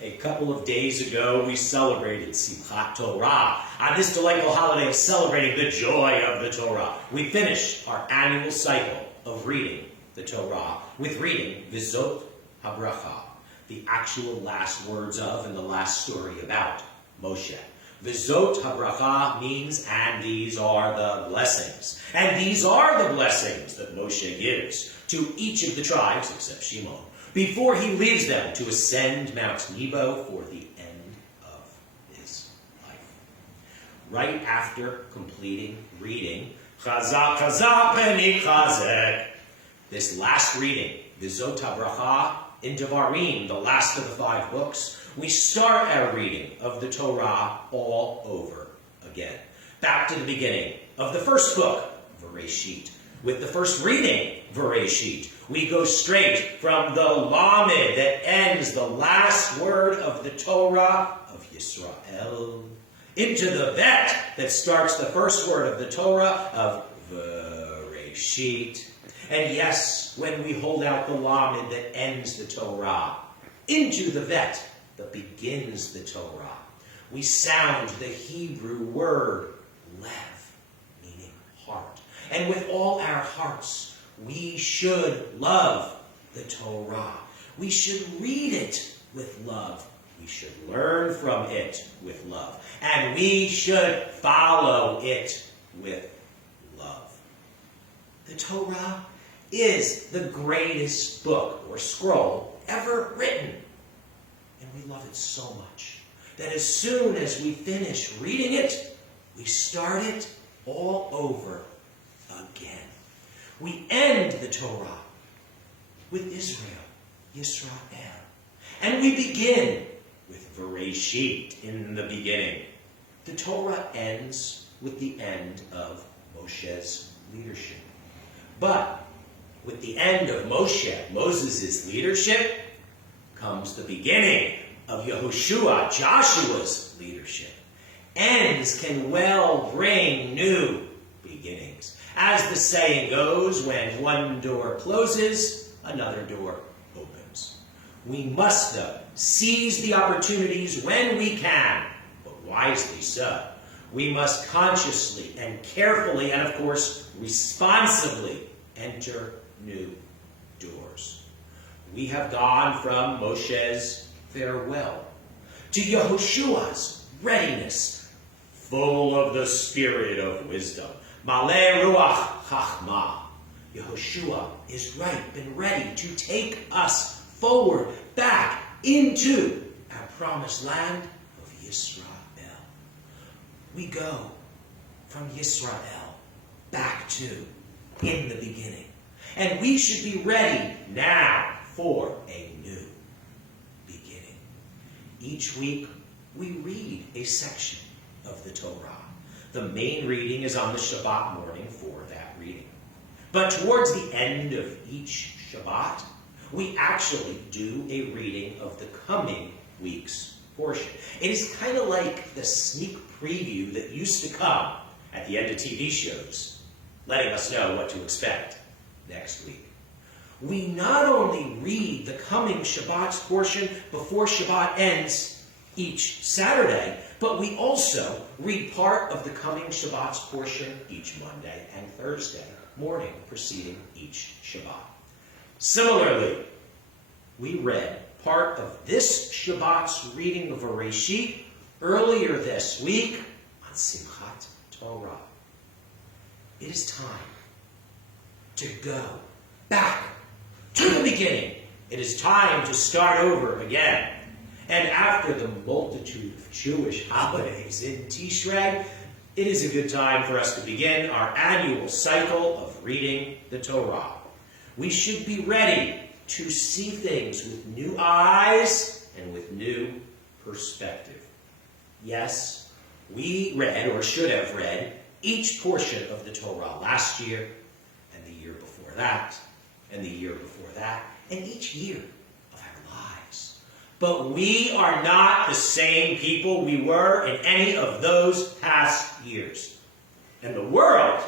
A couple of days ago, we celebrated Simchat Torah. On this delightful holiday of celebrating the joy of the Torah, we finished our annual cycle of reading the Torah with reading Vizot HaBracha, the actual last words of and the last story about Moshe. Vizot HaBracha means, and these are the blessings. And these are the blessings that Moshe gives to each of the tribes, except Shimon, before he leaves them to ascend Mount Nebo for the end of his life. Right after completing reading Chazak Chazak B'ni Chazek, this last reading, Vizot HaBracha in Devarim, the last of the 5 books, we start our reading of the Torah all over again. Back to the beginning of the first book, Vreysheet. With the first reading, Vreysheet, we go straight from the Lamed that ends the last word of the Torah of Yisrael into the Vet that starts the first word of the Torah of Vreysheet. And yes, when we hold out the Lamed that ends the Torah into the Vet that begins the Torah, we sound the Hebrew word lev, meaning heart. And with all our hearts, we should love the Torah. We should read it with love. We should learn from it with love. And we should follow it with love. The Torah is the greatest book or scroll ever written. And we love it so much that as soon as we finish reading it, we start it all over again. We end the Torah with Israel, Yisrael. And we begin with Vreysheet, in the beginning. The Torah ends with the end of Moshe's leadership. But with the end of Moses' leadership, comes the beginning of Yehoshua, Joshua's leadership. Ends can well bring new beginnings. As the saying goes, when one door closes, another door opens. We must, though, seize the opportunities when we can, but wisely so. We must consciously and carefully and, of course, responsibly enter new doors. We have gone from Moshe's farewell to Yehoshua's readiness, full of the spirit of wisdom. Maleh Ruach Chachma. Yehoshua is ripe and ready to take us forward back into our promised land of Yisrael. We go from Yisrael back to in the beginning. And we should be ready now for a new beginning. Each week, we read a section of the Torah. The main reading is on the Shabbat morning for that reading. But towards the end of each Shabbat, we actually do a reading of the coming week's portion. It is kind of like the sneak preview that used to come at the end of TV shows, letting us know what to expect next week. We not only read the coming Shabbat's portion before Shabbat ends each Saturday, but we also read part of the coming Shabbat's portion each Monday and Thursday morning preceding each Shabbat. Similarly, we read part of this Shabbat's reading of Vreysheet earlier this week on Simchat Torah. It is time to go back to the beginning. It is time to start over again. And after the multitude of Jewish holidays in Tishrei, it is a good time for us to begin our annual cycle of reading the Torah. We should be ready to see things with new eyes and with new perspective. Yes, we read, or should have read, each portion of the Torah last year, and the year before that, and the year before that, and each year of our lives. But we are not the same people we were in any of those past years. And the world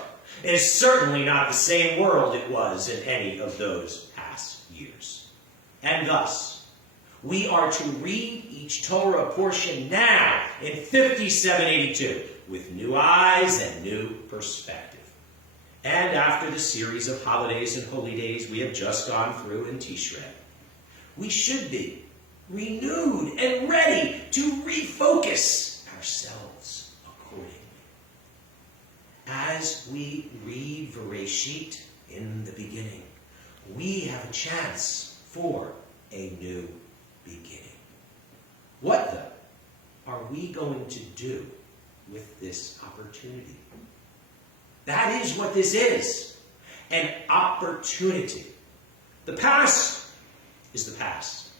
is certainly not the same world it was in any of those past years. And thus, We are to read each Torah portion now in 5782 with new eyes and new perspective. And after the series of holidays and holy days we have just gone through in Tishrei, we should be renewed and ready to refocus ourselves accordingly. As we read Vreysheet in the beginning, we have a chance for a new beginning. What, though, are we going to do with this opportunity? That is what this is, an opportunity. The past is the past.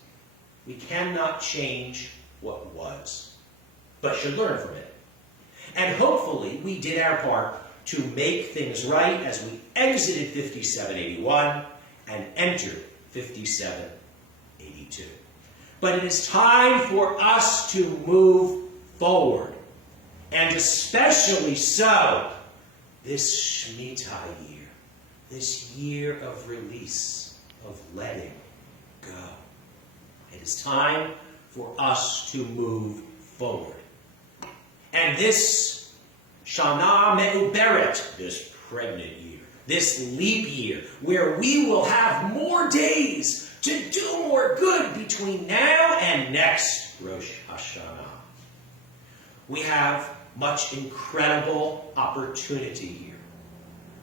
We cannot change what was, but should learn from it. And hopefully we did our part to make things right as we exited 5781 and entered 5782. But it is time for us to move forward, and especially so this Shemitah year, this year of release, of letting go. It is time for us to move forward. And this Shana Me'uberet, this pregnant year, this leap year, where we will have more days to do more good between now and next Rosh Hashanah. We have much incredible opportunity here.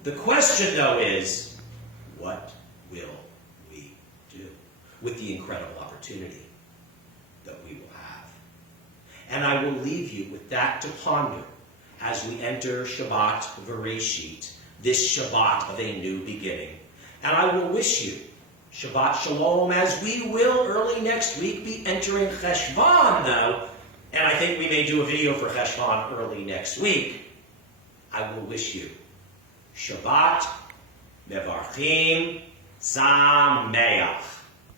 The question, though, is, what will we do with the incredible opportunity that we will have? And I will leave you with that to ponder as we enter Shabbat Vreysheet, this Shabbat of a new beginning. And I will wish you Shabbat Shalom, as we will early next week be entering Cheshvan, though, and I think we may do a video for Cheshvan early next week. I will wish you Shabbat Mevarchim Sameach.